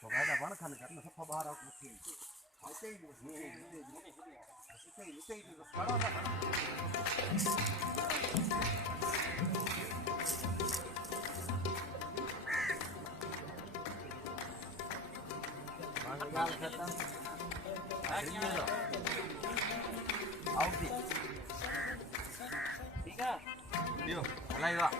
પગાડા પણ ખાને કરને સફા બહાર આવ નથી આતે ઈ ગાલ ખતમ આવતી ઠીક હે લ્યો હલાઈ વા